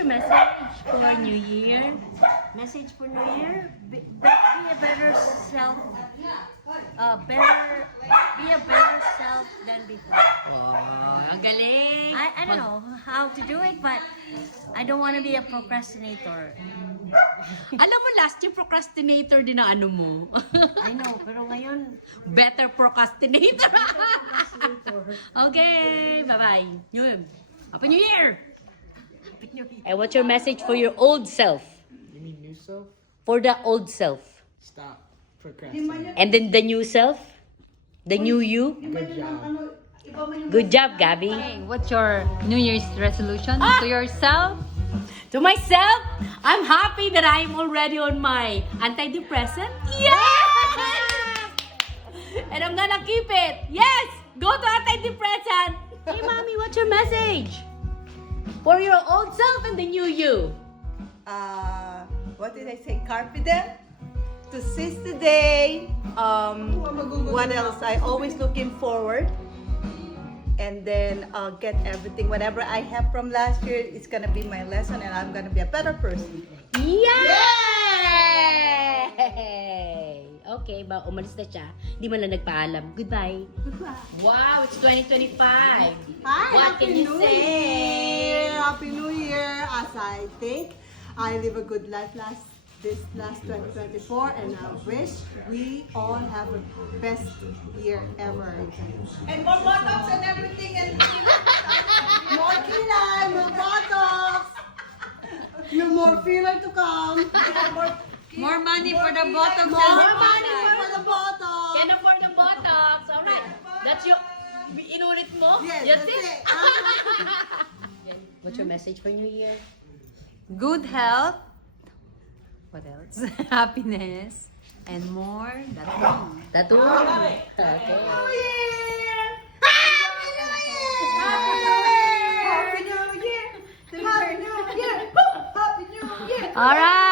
your message for New Year? Message for New Year? Be a better self. Be a better self than before. Oh, ang galing. I don't know how to do it, but I don't want to be a procrastinator. Alam mo, last year procrastinator din ang ano mo. I know, pero ngayon, Better procrastinator. Okay, bye-bye. Yun. Happy New Year! And what's your message for your old self? You mean new self? For the old self. Stop procrastinating. And then the new self? The new you? Good job. Good job, Gabby. Okay, what's your New Year's resolution to yourself? To myself, I'm happy that I'm already on my antidepressant. Yes! And I'm gonna keep it. Yes! Go to antidepressant. Hey, mommy, what's your message? For your old self and the new you. What did I say? Carpe diem? To seize the day. What else? I always looking forward. And then get everything, whatever I have from last year, it's gonna be my lesson and I'm gonna be a better person. Yay! Okay, ba umalis na siya. Hindi man lang nagpaalam. Goodbye. Wow, it's 2025. Hi, What can you say? Happy New Year! As I think I live a good life this last 2024, and I wish we all have a best year ever. And more botox and everything, and more kilay, more botox, no more filler to come. More money for the bottom More money for the botox. Can afford the botox. Alright. That's your inulit mo? Yes, That's that's it. it. What's your message for New Year? Good health. What else? Happiness. And more. That's all. Tattoo. Okay. Happy New Year! Happy New Year! Happy New Year! Alright.